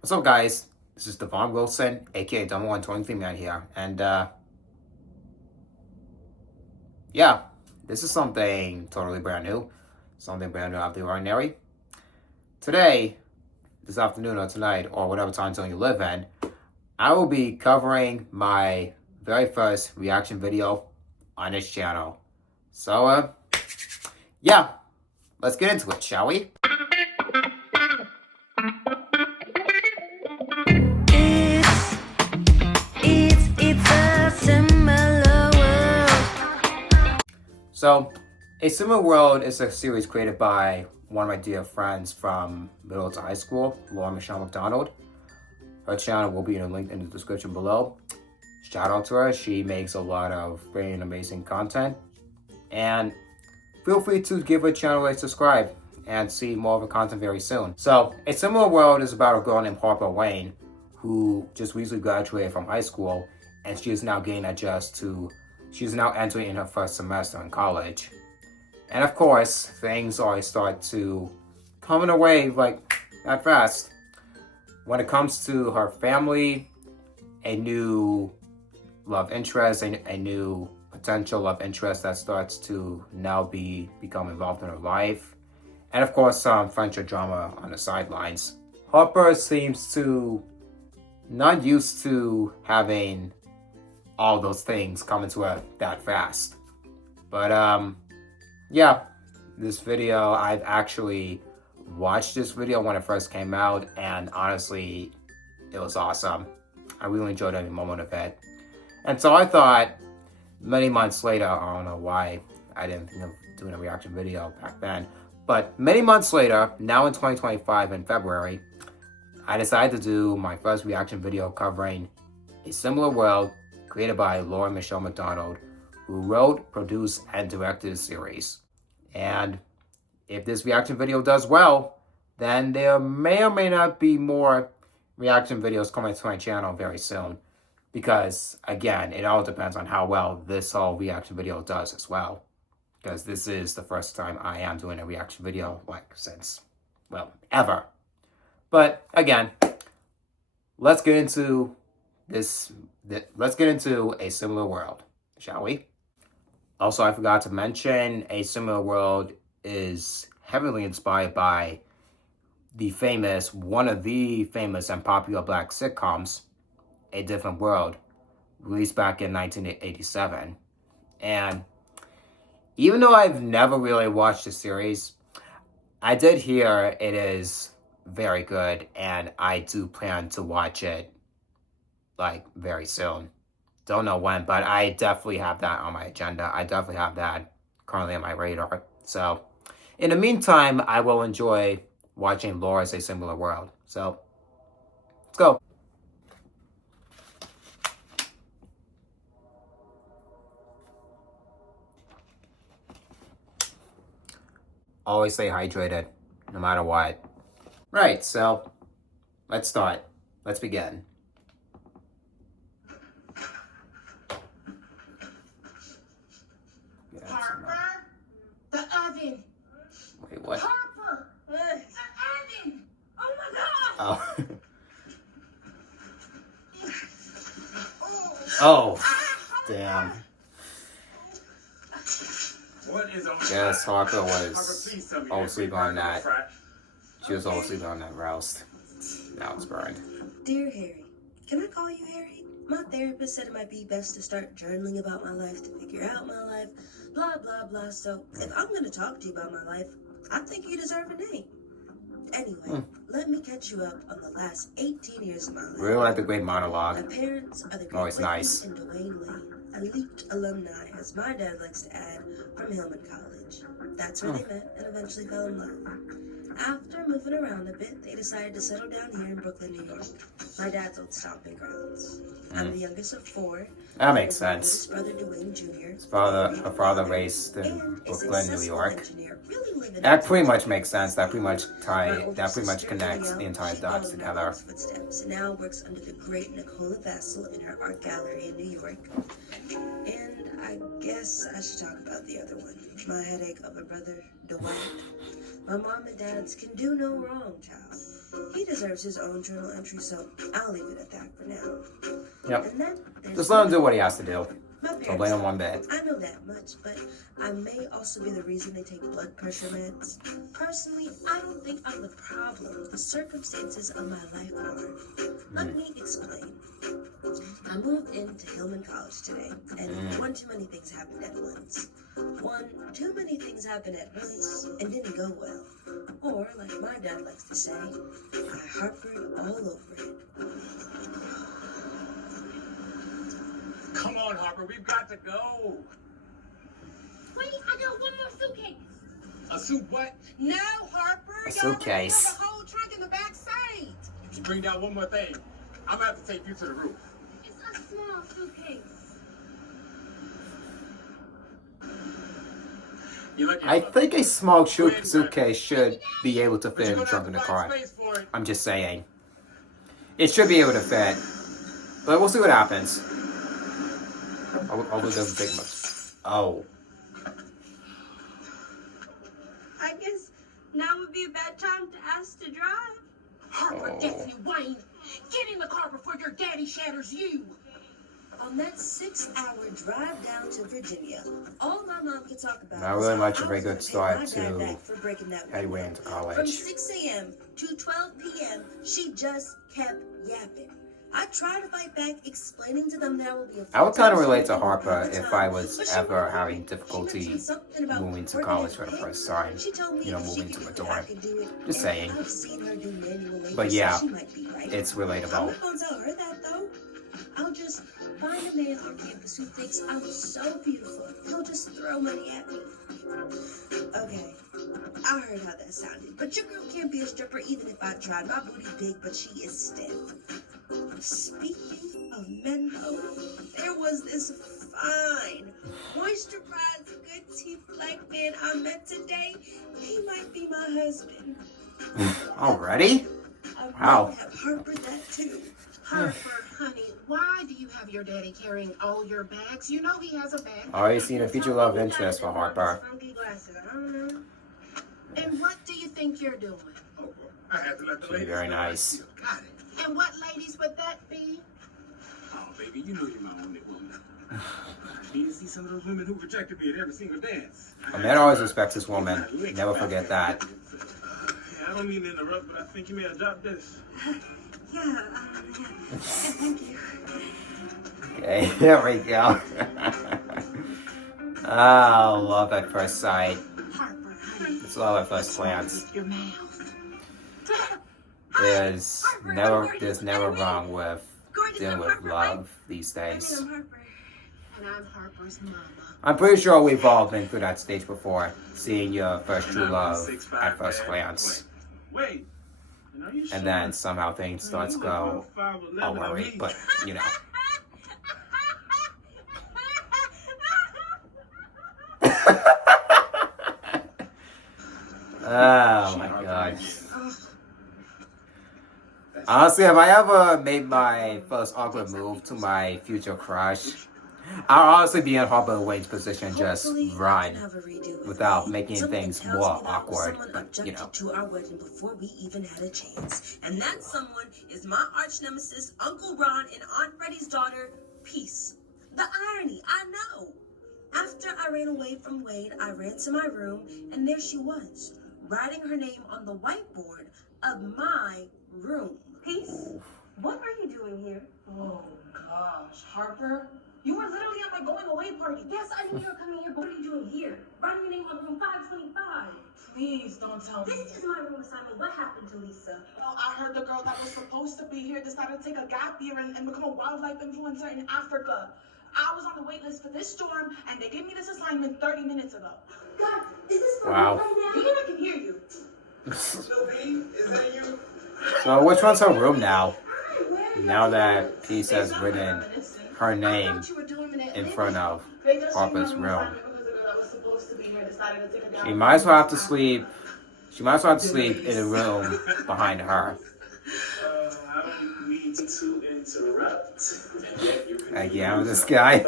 What's up, guys? This is Devon Wilson, aka Dumb 123 Man here, and yeah, this is something totally brand new, something brand new out of the ordinary. Today, this afternoon or tonight, or whatever time zone you live in, I will be covering my very first reaction video on this channel. So, yeah, let's get into it, shall we? So, A Similar World is a series created by one of my dear friends from middle to high school, Laura Michelle McDonald. Her channel will be in a link in the description below. Shout out to her. She makes a lot of great and amazing content. And feel free to give her channel a subscribe and see more of her content very soon. So, A Similar World is about a girl named Harper Wayne who just recently graduated from high school, and she is now getting adjusted to she's now entering in her first semester in college. And of course, things always start to come in a way like that fast. When it comes to her family, a new love interest, a new potential love interest that starts to now become involved in her life. And of course, some friendship drama on the sidelines. Harper seems to not used to having all those things coming to her that fast. But yeah, this video, I've actually watched this video when it first came out, and honestly, it was awesome. I really enjoyed every moment of it. And so I thought, many months later, I don't know why I didn't think of doing a reaction video back then, but many months later, now in 2025 in February, I decided to do my first reaction video covering A Similar World, created by Laura Michelle McDonald, who wrote, produced, and directed the series. And if this reaction video does well, then there may or may not be more reaction videos coming to my channel very soon. Because, again, it all depends on how well this whole reaction video does as well. Because this is the first time I am doing a reaction video, like, since, well, ever. But, again, let's get into let's get into A Similar World, shall we? Also, I forgot to mention, A Similar World is heavily inspired by one of the famous and popular black sitcoms, A Different World, released back in 1987. And even though I've never really watched the series, I did hear it is very good, and I do plan to watch it like very soon. Don't know when, but I definitely have that on my agenda. I definitely have that currently on my radar. So in the meantime, I will enjoy watching Laura's A Similar World. So let's go. Always stay hydrated, no matter what. Right, so let's start. Let's begin. Harper, the oven. Wait, what? Harper, the oven. Oh my God. Oh. Oh, damn. What is on Yes, Harper was asleep on that. She was asleep on that roast. That was burned. Dear Harry, can I call you Harry? My therapist said it might be best to start journaling about my life to figure out my life, blah, blah, blah. So if I'm going to talk to you about my life, I think you deserve a name. Anyway, let me catch you up on the last 18 years of my life. Really like the great monologue. My parents are the great Always nice. and Dwayne Lane, elite alumni, as my dad likes to add, from Hillman College. That's where they met and eventually fell in love. After moving around a bit, they decided to settle down here in Brooklyn, New York, my dad's old stomping grounds. I'm the youngest of four. That makes sense. His brother Dwayne Jr. Her father raised in Brooklyn, New York. Really That pretty much makes sense. That pretty much connects the entire dots together. Footsteps now works under the great Nicola Vassell in her art gallery in New York. And I guess I should talk about the other one, my headache of a brother, Dwight. My mom and dad's can do no wrong, child. He deserves his own journal entry, so I'll leave it at that for now. Yep. And then there's Just let him do what he has to do. my Don't parents. blame him one bit. I know that much, but I may also be the reason they take blood pressure meds. Personally, I don't think I'm the problem. The circumstances of my life are. Let me explain. I moved into Hillman College today, and one too many things happened at once. One too many things happened at once and didn't go well. Or, like my dad likes to say, I harpered all over it. Come on, Harper, we've got to go. Wait, I got one more suitcase. A suit what? No, Harper. A You already suitcase. have a whole trunk in the back seat. If you bring down one more thing, I'm gonna have to take you to the roof. It's a small suitcase. You lucky I I'm think a small suitcase should be able to fit in the trunk of the car. Space for it. I'm just saying. It should be able to fit. But we'll see what happens. Although it doesn't take much. Oh. I guess now would be a bad time to ask to drive. Harper, Oh. Daphne, Wayne, get in the car before your daddy shatters you. On that 6-hour drive down to Virginia, all my mom could talk about Not was really how much I of a was good gonna pay start my dad to back for breaking that heading window. into college. From 6 a.m. to 12 p.m., she just kept yapping. I tried to fight back, explaining to them that I would be a I would kind of full-time relate to student Harper all the if time, I was but she ever wouldn't having do it. She difficulty mentioned something about moving to working college in for the paint. first time. She told me You know, if she moving could to a do it, I dorm. could do it. Just And saying. I've seen her do manual labor, But so yeah, she might be right. it's I'm relatable. not gonna tell her that though. I'll just find a man on campus who thinks I'm so beautiful. He'll just throw money at me. Okay, I heard how that sounded. But your girl can't be a stripper even if I tried. My booty big, but she is stiff. Speaking of men though, there was this fine, moisturized, good teeth black man I met today. He might be my husband. Already? I Wow. might have Harper that too. Harper, honey, why do you have your daddy carrying all your bags? You know he has a bag. Already seen a future love interest for Harper. Funky glasses. I don't know. And what do you think you're doing? Oh, I had to let the Should be ladies very know nice. you got it. And what ladies would that be? Oh, baby, you know you're my only woman. You didn't see some of those women who rejected me at every single dance. A man always respects his woman. Never forget that. Yeah, I don't mean to interrupt, but I think you may have dropped this. Yeah, thank you. Okay, there we go. Oh, love at first sight. Harper, honey, It's love at first glance. with your mouth. There's never wrong with dealing with love these days. I'm Harper. And I'm Harper's mama. I'm pretty sure we've all been through that stage before, seeing your first true love at first glance. Wait. Are you And then somehow things start to go all worried, but you know. Oh my god. Honestly, have I ever made my first awkward move to my future crush? I'll honestly be in Harper Wayne's position, just Hopefully, I run can have a redo with without me. making Something things tells more me that awkward, someone but, you objected know. to our wedding before we even had a chance, and that someone is my arch nemesis, Uncle Ron, and Aunt Freddie's daughter, Peace. The irony, I know. After I ran away from Wade, I ran to my room, and there she was, writing her name on the whiteboard of my room. Peace, what are you doing here? Oh, gosh. Harper, you were literally at my going away party. Yes, I knew you were coming here, but what are you doing here? Writing your name on room 525. Please don't tell me. This is my room assignment. What happened to Lisa? Well, I heard the girl that was supposed to be here decided to take a gap year and become a wildlife influencer in Africa. I was on the wait list for this storm, and they gave me this assignment 30 minutes ago. God, is this for Wow. me right now? You think I can hear you? Sylvie, is that you? So which one's her room now? Hi, where are you? Now that Peace has written her I name thought you were doing it in front of They just Harper's changed my room. assignment because the girl that was supposed to be here decided to take a gap She might as well have to sleep. She might as well have to sleep in a room behind her. I don't mean to interrupt. Yeah, I'm this guy.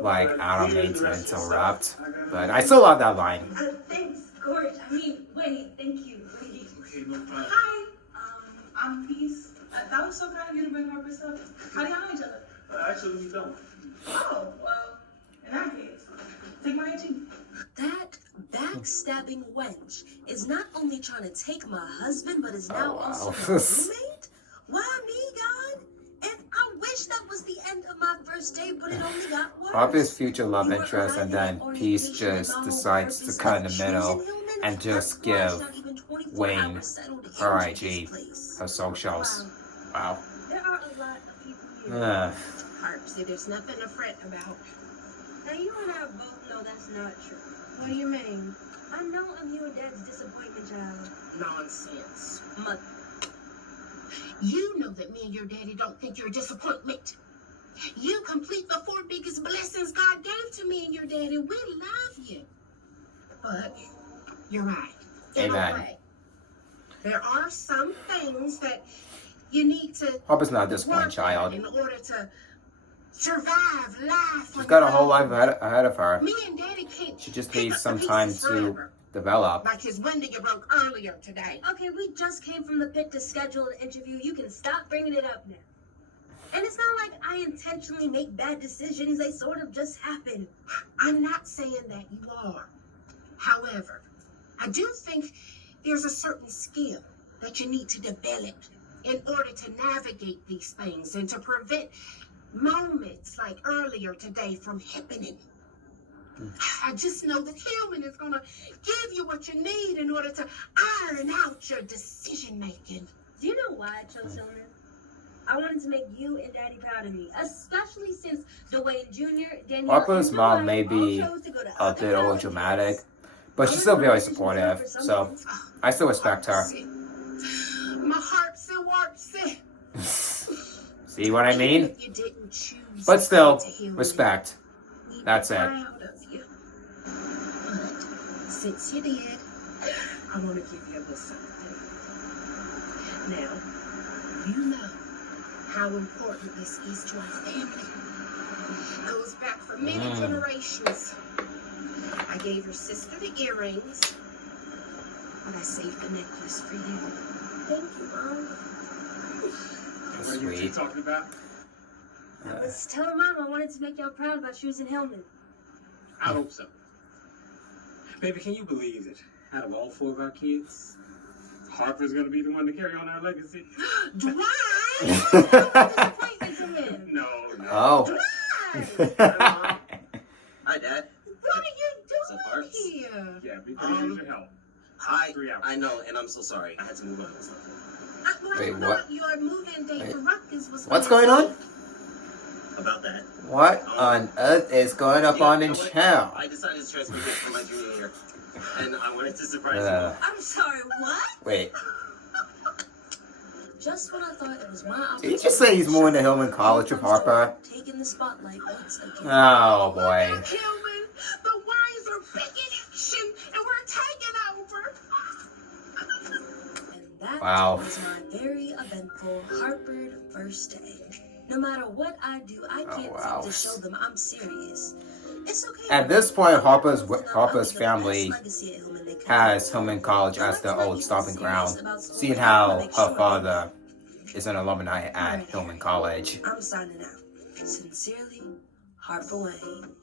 Like, I don't mean to interrupt, but I still love that line. Thanks, Gorge. I mean, wait, thank you. Wait. Okay, no problem. Hi. I'm Peace. That was so kind of you to bring Harper stuff. How do y'all know each other? Actually, we don't. Oh, well, in that case, take my IT. That backstabbing wench is not only trying to take my husband, but is now Oh, wow. also my roommate? Why me, God? And I wish that was the end of my first day, but it only got worse. Harper's future love You were interest, and arriving then at Peace orientation and just my whole decides purpose to cut in of the middle choosing Hillman, and just that's why it's give not even 24 Wayne hours settled into her this IG, place. her socials. Wow. There are a lot of people here. Harp, see, there's nothing to fret about. Now you and I both know that's not true. What do you mean? I know I'm your dad's disappointment child. Nonsense. Mother. You know that me and your daddy don't think you're a disappointment. You complete the 4 biggest blessings God gave to me and your daddy. We love you. But you're right. In Amen. a way. There are some things that you need to Harper's not this one work child. at in order to survive life. She's got a whole life ahead of her. Me and daddy can't. She just pick needs up some the time pieces to forever. develop. Like his window you broke earlier today. Okay, we just came from the pit to schedule an interview. You can stop bringing it up now. And it's not like I intentionally make bad decisions. They sort of just happen. I'm not saying that you are. However, I do think there's a certain skill that you need to develop in order to navigate these things and to prevent moments like earlier today from happening. I just know that Hillman is going to give you what you need in order to iron out your decision making. Do you know why I chose Hillman? I wanted to make you and Daddy proud of me, especially since Dwayne Jr., Danielle, Harper's and mom Dwight may all be chose to go to a other bit colleges. overdramatic, but she's still very supportive, so I still respect her. My heart's in warpsy. See what I mean? If you didn't choose But still, to Hillman, respect. we'd be That's it. proud of you. But since you did, I want to give you a little something. Now, you know how important this is to our family. Goes back for many generations. I gave your sister the earrings, but I saved the necklace for you. Thank you, Mom. That's What are you two sweet. talking about? I was telling Mom I wanted to make y'all proud about choosing Hillman. I hope so. Baby, can you believe that out of all 4 of our kids, Harper's gonna be the one to carry on our legacy? Dwight! Disappointment to him. No. Oh. Dwight! Hi, Dad. What are you What's up, doing Bart? here? Yeah, we could use your help. Hi. 3 hours. I know, and I'm so sorry. I had to move on with something. I Wait, thought what? your move-in date Wait. for Rutgers was What's going on? About that. What on earth is going up on in town? I decided to transfer here for my junior year, and I wanted to surprise I'm sorry, what? Wait, Just when I thought it was my did opportunity. you just say he's moving to Hillman College with Harper? Taking the spotlight once again. Oh boy. Hillman, the wires are back in action, and we're taking over. And that Wow. was my very eventful Harper first day. No matter what I do, I can't wow. seem to show them I'm serious. It's okay. At this point, Harper's family has Hillman College as their old stomping ground, seeing how her father is an alumni at Hillman College. I'm signing out. Sincerely, Harper Wayne.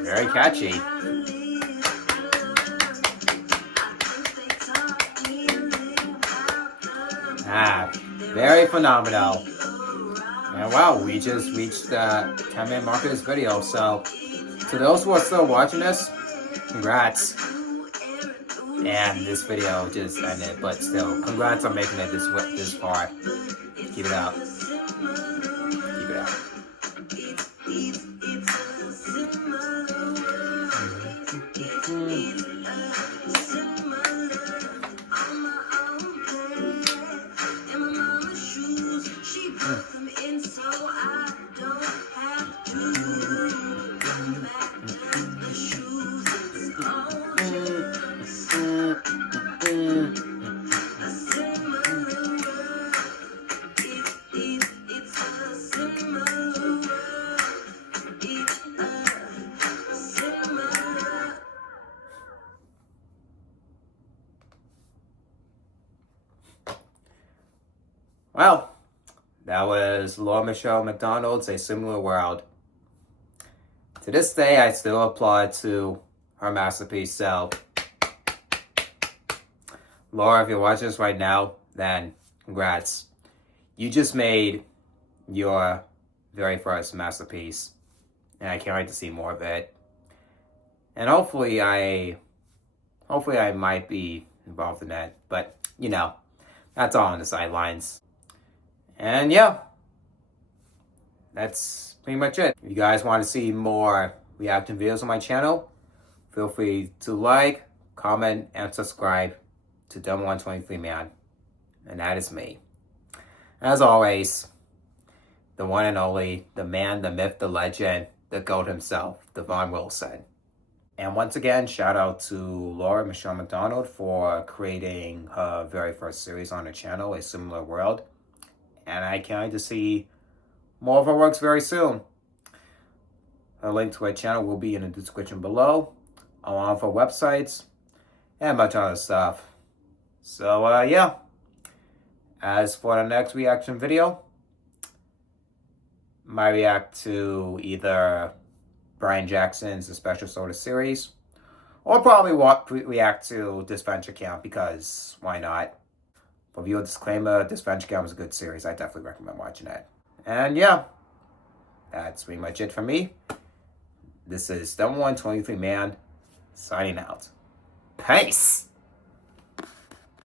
Very catchy. Very phenomenal. And wow, we just reached the 10-minute mark of this video. So, to those who are still watching this, congrats. And this video just ended, but still, congrats on making it this far. Keep it up. Keep it up. welcome in so I don't have to come back to the shoes. It's all just a similar world. It's a similar world. It's a similar. Well, that was Laura Michelle McDonald's A Similar World. To this day, I still applaud to her masterpiece. So, Laura, if you're watching this right now, then congrats. You just made your very first masterpiece, and I can't wait to see more of it. And hopefully I might be involved in that, but you know, that's all on the sidelines. And yeah, that's pretty much it. If you guys want to see more reaction videos on my channel, feel free to like, comment, and subscribe to Devon 123 Man. And that is me. As always, the one and only, the man, the myth, the legend, the GOAT himself, Devon Wilson. And once again, shout out to Laura Michelle McDonald for creating her very first series on her channel, A Similar World. And I can't wait to see more of her works very soon. A link to her channel will be in the description below, along with her websites, and much other stuff. So, yeah. As for the next reaction video, I might react to either Brian Jackson's The Special Soda series, or probably react to This Venture Camp, because why not? For viewer disclaimer, This Venture Camp is a good series. I definitely recommend watching it. And yeah, that's pretty much it for me. This is Devon 123 Man, signing out. Peace!